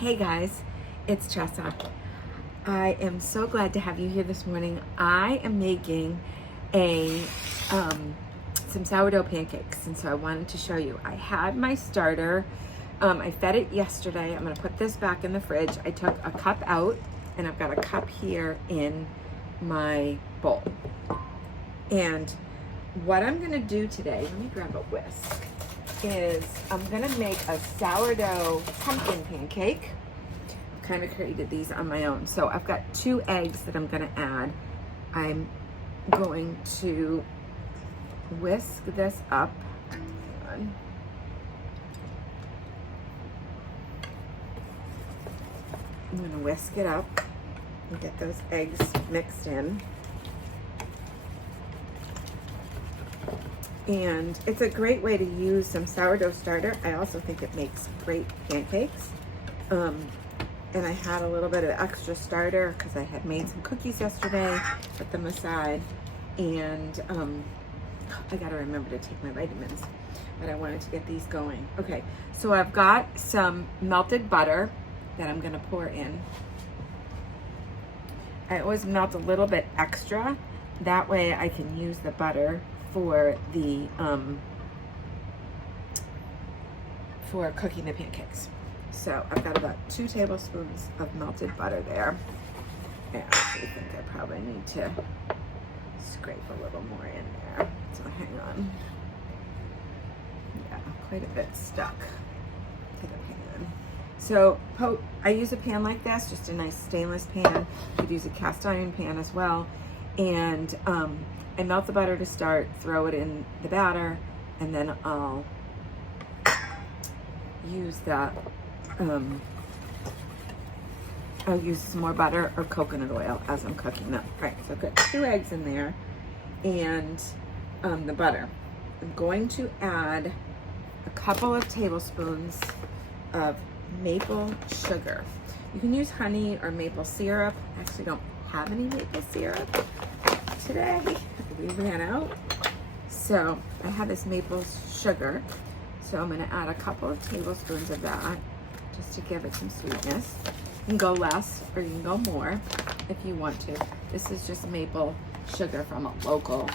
Hey guys, it's Tresa. I am so glad to have you here this morning. I am making some sourdough pancakes, and so I wanted to show you. I had my starter. I fed it yesterday. I'm going to put this back in the fridge. I took a cup out, and I've got a cup here in my bowl. And what I'm going to do today, let me grab a whisk, is I'm going to make a sourdough pumpkin pancake. I've kind of created these on my own. So I've got 2 eggs that I'm going to add. I'm going to whisk this up. Hang on. I'm going to whisk it up and get those eggs mixed in. And it's a great way to use some sourdough starter. I also think it makes great pancakes. And I had a little bit of extra starter because I had made some cookies yesterday, put them aside. And I gotta remember to take my vitamins, but I wanted to get these going. Okay, so I've got some melted butter that I'm gonna pour in. I always melt a little bit extra. That way I can use the butter for the for cooking the pancakes. So I've got about 2 tablespoons of melted butter there. And I actually think I probably need to scrape a little more in there. So hang on. Yeah, quite a bit stuck to the pan. So I use a pan like this, just a nice stainless pan. You could use a cast iron pan as well. And I melt the butter to start, throw it in the batter, and then I'll use that. I'll use some more butter or coconut oil as I'm cooking them. All right, so I've got 2 eggs in there and the butter. I'm going to add a couple of tablespoons of maple sugar. You can use honey or maple syrup. I actually don't have any maple syrup today. We ran out. So I have this maple sugar. So I'm going to add a couple of tablespoons of that just to give it some sweetness. You can go less or you can go more if you want to. This is just maple sugar from a local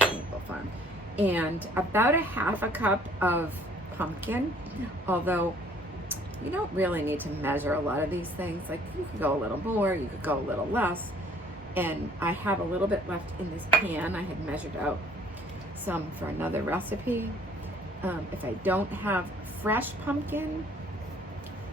maple farm. And about a half a cup of pumpkin, although you don't really need to measure a lot of these things. Like you could go a little more, you could go a little less. And I have a little bit left in this pan. I had measured out some for another recipe. If I don't have fresh pumpkin,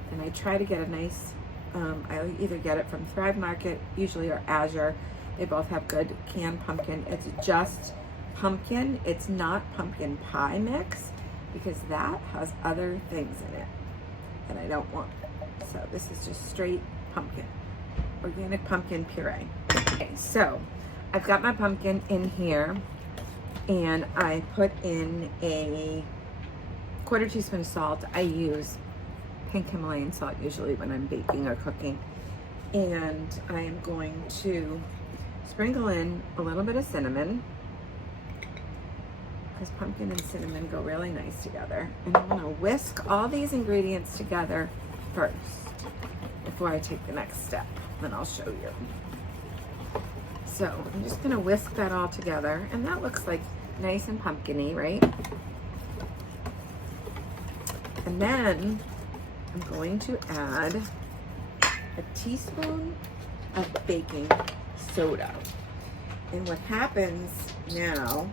then I try to get a nice, I either get it from Thrive Market, usually, or Azure. They both have good canned pumpkin. It's just pumpkin. It's not pumpkin pie mix because that has other things in it that I don't want. So this is just straight pumpkin, organic pumpkin puree. Okay, so I've got my pumpkin in here and I put in a 1/4 teaspoon of salt. I use pink Himalayan salt usually when I'm baking or cooking. And I am going to sprinkle in a little bit of cinnamon because pumpkin and cinnamon go really nice together. And I'm gonna whisk all these ingredients together first before I take the next step. Then I'll show you. So I'm just gonna whisk that all together, and that looks like nice and pumpkin-y, right? And then I'm going to add a teaspoon of baking soda. And what happens now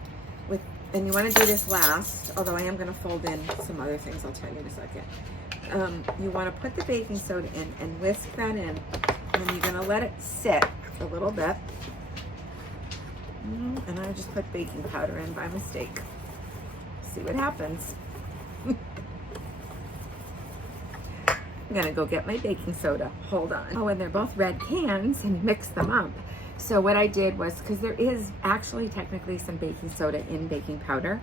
and you want to do this last, although I am going to fold in some other things I'll tell you in a second. You want to put the baking soda in and whisk that in, and then you're going to let it sit for a little bit. And I just put baking powder in by mistake. See what happens. I'm gonna go get my baking soda. Hold on. Oh, and they're both red cans and mix them up. So what I did was, because there is actually technically some baking soda in baking powder,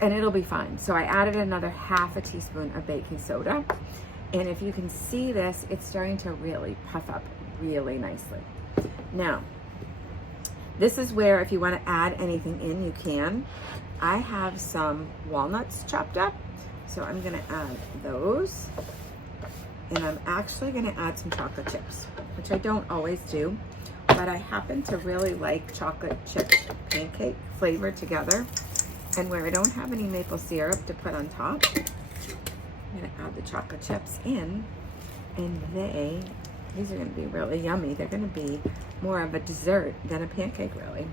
and it'll be fine. So I added another 1/2 teaspoon of baking soda. And if you can see this, it's starting to really puff up really nicely. Now, this is where if you want to add anything in, you can. I have some walnuts chopped up, so I'm going to add those. and I'm actually gonna add some chocolate chips, which I don't always do, but I happen to really like chocolate chip pancake flavor together. And where I don't have any maple syrup to put on top, I'm gonna add the chocolate chips in, and these are gonna be really yummy. They're gonna be more of a dessert than a pancake, really.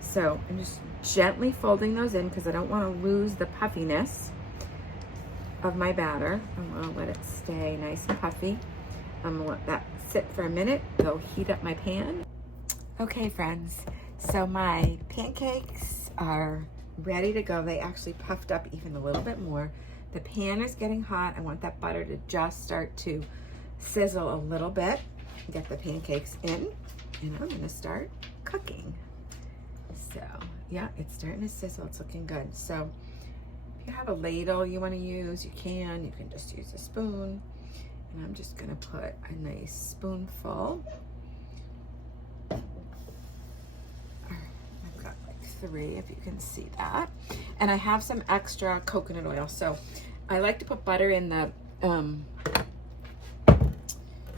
So I'm just gently folding those in because I don't wanna lose the puffiness of my batter. I'm gonna let it stay nice and puffy. I'm gonna let that sit for a minute, go heat up my pan. Okay, friends, so my pancakes are ready to go. They actually puffed up even a little bit more. The pan is getting hot. I want that butter to just start to sizzle a little bit. Get the pancakes in, and I'm gonna start cooking. So yeah, it's starting to sizzle. It's looking good. So if you have a ladle you want to use, you can just use a spoon. And I'm just gonna put a nice spoonful. I've got like 3, if you can see that. And I have some extra coconut oil. So I like to put butter in the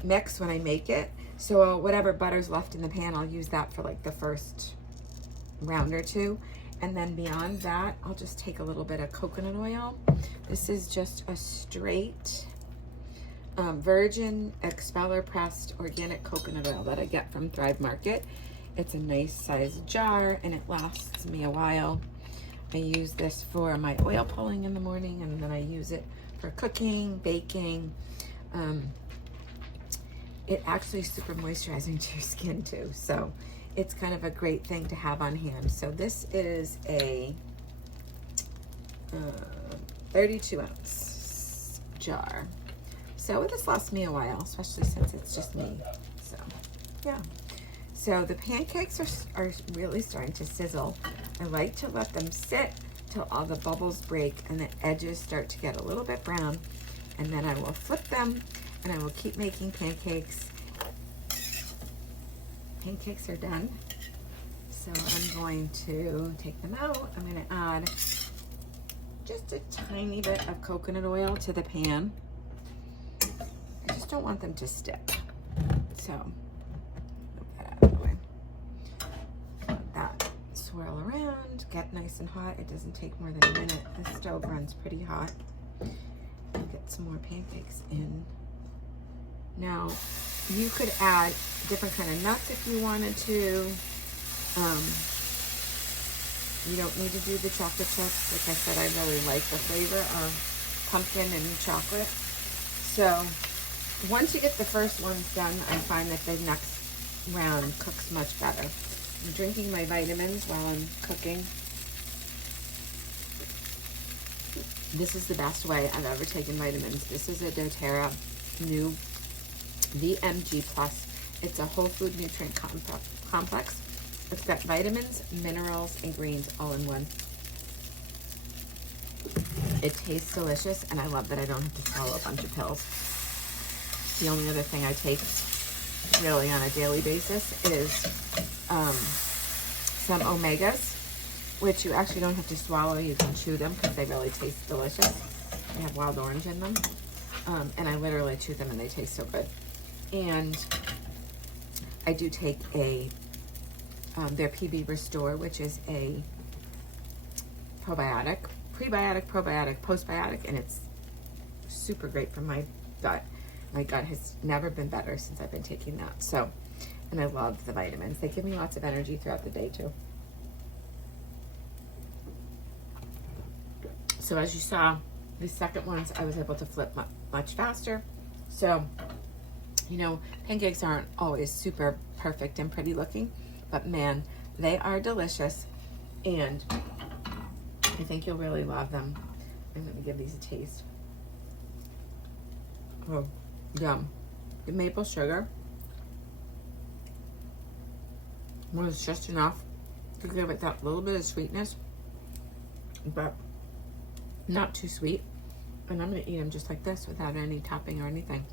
mix when I make it. So whatever butter's left in the pan, I'll use that for like the first round or 2. And then beyond that, I'll just take a little bit of coconut oil. This is just a straight virgin expeller pressed organic coconut oil that I get from Thrive Market. It's a nice sized jar and it lasts me a while. I use this for my oil pulling in the morning, and then I use it for cooking, baking. It actually is super moisturizing to your skin too, so it's kind of a great thing to have on hand. So this is a 32 ounce jar. So this lasts me a while, especially since it's just me. So yeah. So the pancakes are really starting to sizzle. I like to let them sit till all the bubbles break and the edges start to get a little bit brown. And then I will flip them and I will keep making pancakes. Pancakes are done. So I'm going to take them out. I'm going to add just a tiny bit of coconut oil to the pan. I just don't want them to stick. So move that out of the way. Let that swirl around, get nice and hot. It doesn't take more than a minute. The stove runs pretty hot. Get some more pancakes in. Now, you could add different kind of nuts if you wanted to. You don't need to do the chocolate chips. Like I said, I really like the flavor of pumpkin and chocolate. So once you get the first ones done, I find that the next round cooks much better. I'm drinking my vitamins while I'm cooking. This is the best way I've ever taken vitamins. This is a dōTERRA new VMG Plus. It's a whole food nutrient complex. It's got vitamins, minerals, and greens all in one. It tastes delicious, and I love that I don't have to swallow a bunch of pills. The only other thing I take really on a daily basis is some omegas, which you actually don't have to swallow. You can chew them because they really taste delicious. They have wild orange in them. And I literally chew them and they taste so good. And I do take their PB Restore, which is a probiotic, prebiotic, probiotic, postbiotic, and it's super great for my gut. My gut has never been better since I've been taking that. So, and I love the vitamins. They give me lots of energy throughout the day too. So as you saw, the second ones I was able to flip much faster. So, you know, pancakes aren't always super perfect and pretty looking, but man, they are delicious, and I think you'll really love them. I'm gonna give these a taste. Oh, yum. The maple sugar was just enough to give it that little bit of sweetness, but not too sweet. And I'm gonna eat them just like this without any topping or anything.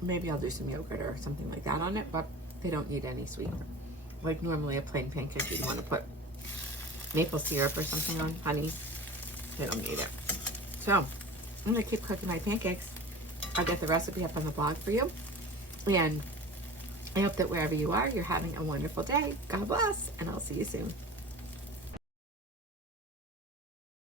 Maybe I'll do some yogurt or something like that on it, but they don't need any sweetener. Like normally a plain pancake, you'd want to put maple syrup or something on, honey. They don't need it. So I'm gonna keep cooking my pancakes I'll get the recipe up on the blog for you. And I hope that wherever you are, you're having a wonderful day. God bless, and I'll see you soon.